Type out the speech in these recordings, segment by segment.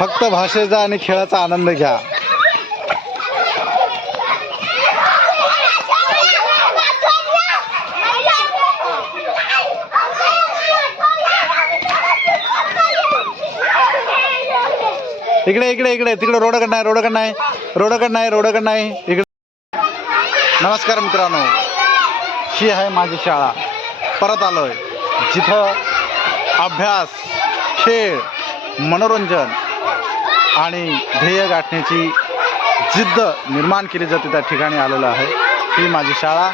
फक्त भाषेचा आणि खेळाचा आनंद घ्या. इकडे इकडे इकडे. तिकडे रोडकडं आहे रोडकडं आहे. रोडकडं आहे रोडकडं आहे. इकडे. नमस्कार मित्रांनो. ही आहे माझी शाळा. परत आलोय. जिथं अभ्यास खेळ मनोरंजन आणि ध्येय गाठण्याची जिद्द निर्माण केली जाते त्या ठिकाणी आलेलो आहे. ही माझी शाळा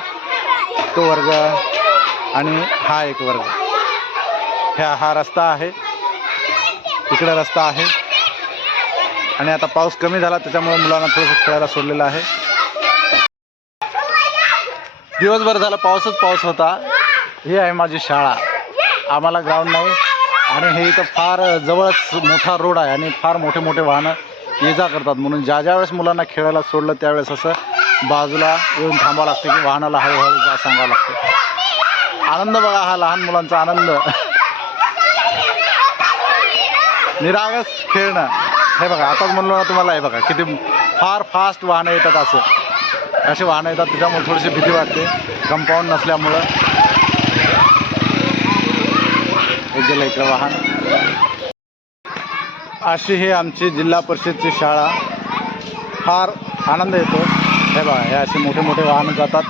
तो वर्ग आणि हा एक वर्ग. ह्या हा रस्ता आहे. इकडं रस्ता आहे. आणि आता पाऊस कमी झाला त्याच्यामुळे मुलांना थोडंसं खेळायला सोडलेलं आहे. दिवसभर झाला पाऊसच पाऊस होता. ही आहे माझी शाळा. आम्हाला ग्राउंड नाही. आणि हे इथं फार जवळच मोठा रोड आहे आणि फार मोठे मोठे वाहनं ये जा करतात. म्हणून ज्या ज्या वेळेस मुलांना खेळायला सोडलं त्यावेळेस असं बाजूला येऊन थांबावं लागतं की वाहनाला हळूहळू जा सांगावं लागतं. आनंद बघा हा लहान मुलांचा आनंद. निरागस खेळणं. हे बघा आताच म्हणलो ना तुम्हाला हे बघा किती फार फास्ट वाहनं येतात असं. असे वाहनं येतात त्याच्यामुळे थोडीशी भीती वाटते. कंपाऊंड नसल्यामुळं. हे गेलं इकडं वाहन. अशी ही आमची जिल्हा परिषदची शाळा. फार आनंद येतो. हे बघा हे असे मोठे मोठे वाहनं जातात.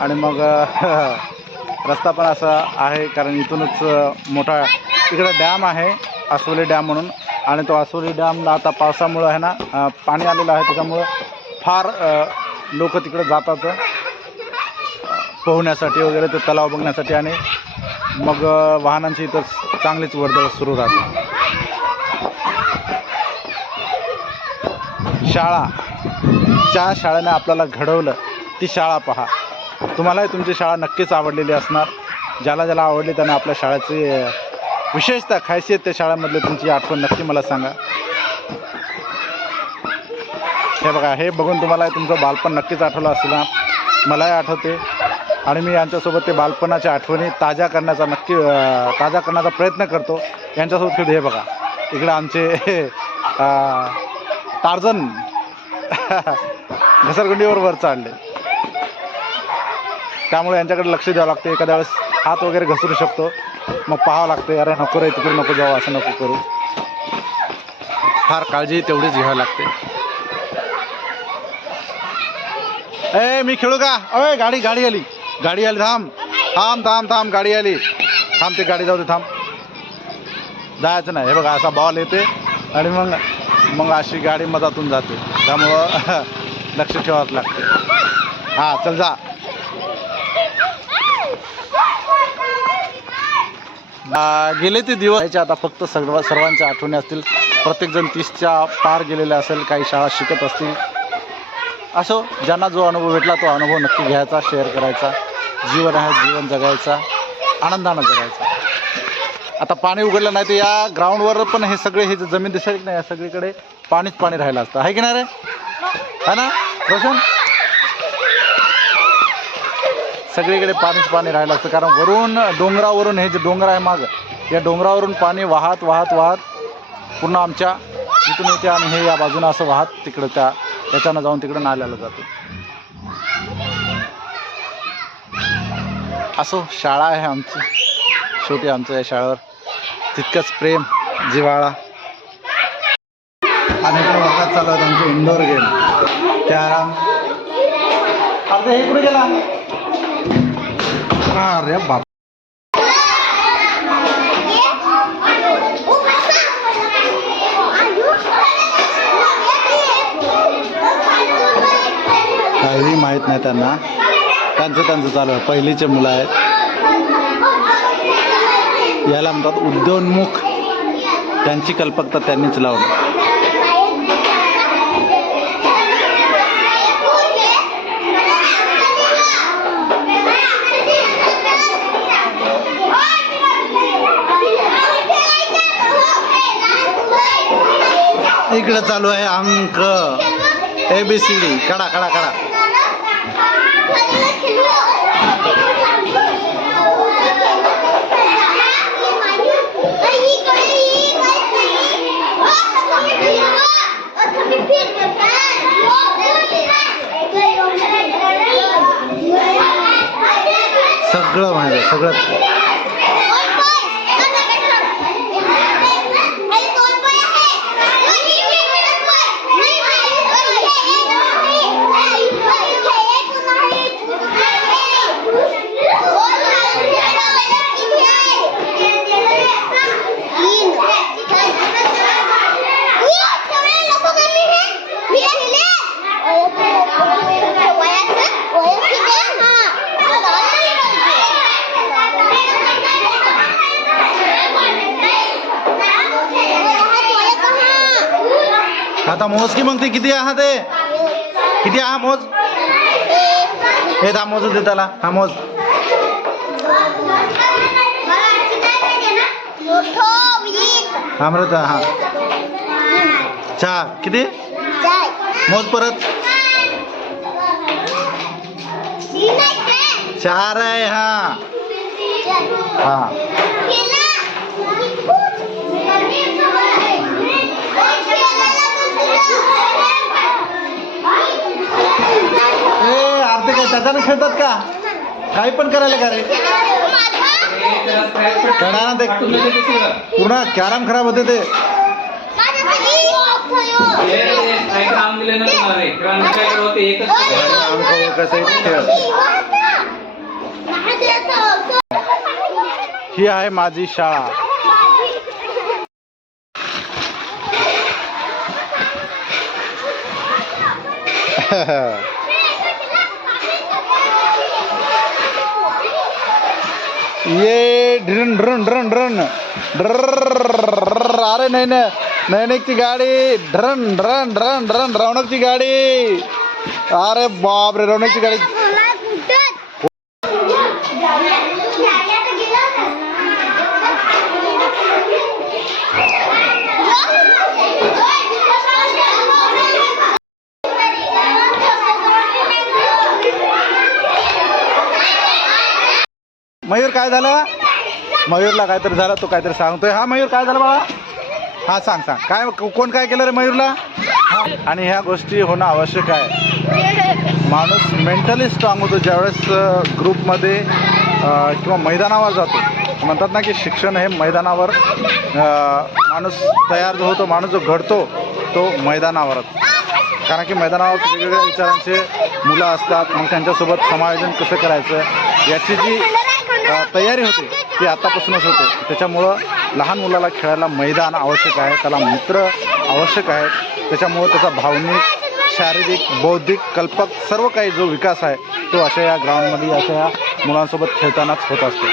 आणि मग रस्ता पण असा आहे कारण इथूनच मोठा इकडं डॅम आहे आसवली डॅम म्हणून. आणि तो आसवली डॅमला आता पावसामुळं आहे ना पाणी आलेलं आहे त्याच्यामुळं फार लोक तिकडं जातात. पोहण्यासाठी वगैरे ते तलाव बघण्यासाठी आणि मग वाहनांची इथं चांगलीच वर्दळ सुरू राहते. शाळा. ज्या शाळेने आपल्याला घडवलं ती शाळा पहा. तुम्हालाही तुमची शाळा नक्कीच आवडलेली असणार. ज्याला ज्याला आवडली त्याने आपल्या शाळेची विशेषतः खायसियत त्या शाळेमधली तुमची आठवण नक्की मला सांगा. हे बघा हे बघून तुम्हाला तुमचं बालपण नक्कीच आठवलं असेल मलाही आठवते. आणि मी यांच्यासोबत ते बालपणाच्या आठवणी ताज्या करण्याचा नक्की ताजा करण्याचा प्रयत्न करतो. यांच्यासोबत खेळ हे बघा. इकडं आमचे अ, टार्झन घसरगुंडीवर वर चालले. त्यामुळे यांच्याकडे लक्ष द्यावं लागते. एखाद्या वेळेस हात वगैरे घसरू शकतो. मग पाहावं लागते अरे नको रे तिकडे नको जाऊ असं नको करू. फार काळजी तेवढीच घ्यावी लागते. ए मी खेळू का? अय गाडी गाडी आली. गाडी आली थांब. थांब थांब थांब गाडी आली. थांब ते गाडी जाऊ दे थांब. जायचं नाही. हे बघा असा बॉल येते आणि मग मग अशी गाडी मधातून जाते. त्यामुळं लक्ष ठेवावं लागते. हां चल जा. गेले ते दिवस. याच्या आता फक्त सर्व सर्वांच्या आठवणी असतील. प्रत्येकजण तीसच्या पार गेलेले असेल काही शाळा शिकत असतील. असो ज्यांना जो अनुभव भेटला तो अनुभव नक्की घ्यायचा शेअर करायचा. जीवन आहे जीवन जगायचा आनंदानं जगायचा. आता पाणी उघडलं नाही तर या ग्राउंडवर पण हे सगळे हे जमीन दिसेल की नाही या सगळीकडे पाणीच पाणी राहिलं असतं. आहे की नाही रे? है ना? रोशन? सगळीकडे पाणीच पाणी राहिलं असतं. कारण वरून डोंगरावरून हे जे डोंगर आहे माग या डोंगरावरून पाणी वाहत वाहत वाहत पूर्ण आमच्या इथून येते आणि हे या बाजूनं असं वाहत तिकडं त्या याच्यानं जाऊन तिकडं नाल्याला जाते. असो शाळा आहे आमची. शेवटी आमचं या शाळेवर तितकंच प्रेम जिव्हाळा. आणि त्या वर्गात चालू आहेत आमचे इंडोर गेम कॅरम अरे हे कुठे गेला? अरे बाप. काही माहीत नाही त्यांना. त्यांचं त्यांचं चालू आहे. पहिलीचे मुलं आहेत. याला म्हणतात उद्योन्मुख. त्यांची कल्पकता त्यांनीच लावली. इकडं चालू आहे अंक. ए बी सी डी कडा कडा कडा सगळं माहिती सगळं. आता मोज की मग ते किती आहात ते किती आहा मोज? हे दा मोजू दे त्याला. हा मोज. अमृत हा. चार. किती? मोज परत. चार आहे हा. हा. काय त्याच्यानं खेळतात का? काही पण करायला का रे? खेळायला ते. पूर्ण कॅरम खराब होते ते. काम आहे खेळ ही आहे माझी शाळा. ये ड्रन ड्रन ड्रन ड्रन ड्रर अरे नाही ना नैनिकची गाडी ड्रन ड्रन ड्रन ड्रन रौनकची गाडी अरे बाप रे रौनकची गाडी मयूर काय झालं? मयूरला काहीतरी झालं तो काहीतरी सांगतोय. हा मयूर काय झालं बाळा? हा सांग सांग. काय कोण काय केलं रे मयूरला? आणि ह्या गोष्टी होणं आवश्यक आहे. माणूस मेंटली स्ट्रॉंग होतो. ज्यावेळेस ग्रुपमध्ये किंवा मैदानावर जातो. म्हणतात ना की शिक्षण हे मैदानावर माणूस तयार जो होतो माणूस जो घडतो तो मैदानावरच. कारण की मैदानावर वेगवेगळ्या विचारांचे मुलं असतात. मग त्यांच्यासोबत समायोजन कसं करायचं? याची जी तयारी होते ती आतापासूनच होते. त्याच्यामुळं लहान मुलाला खेळायला मैदान आवश्यक आहे त्याला मित्र आवश्यक आहेत. त्याच्यामुळं त्याचा भावनिक शारीरिक बौद्धिक कल्पक सर्व काही जो विकास आहे तो अशा या ग्राउंडमध्ये अशा या मुलांसोबत खेळतानाच होत असतो.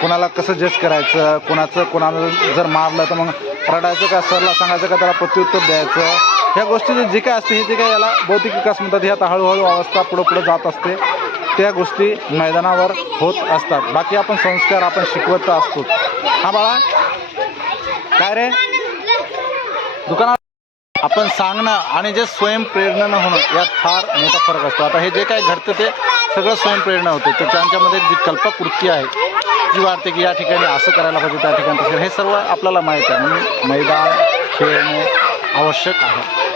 कोणाला कसं जज करायचं कोणाचं कोणाला जर मारलं तर मग रडायचं का सरला सांगायचं का त्याला प्रत्युत्तर द्यायचं? ह्या गोष्टी जे काय असते हे जे काय याला बौद्धिक विकास म्हणतात ह्यात आता हळूहळू अवस्था पुढं पुढं जात असते. त्या गोष्टी मैदानावर होत असतात. बाकी आपण संस्कार आपण शिकवत असतो. हा बाळा. काय रे? दुकानात आपण सांगणं आणि जे स्वयंप्रेरणा होणं यात फार मोठा फरक असतो. आता हे जे काय घडतं ते सगळं स्वयंप्रेरणा होते. तर त्यांच्यामध्ये जी कल्पक आहे जी वाटते की या ठिकाणी असं करायला पाहिजे त्या ठिकाणी तसं हे सर्व आपल्याला माहीत आहे. म्हणून मैदान खेळणे आवश्यक आहे.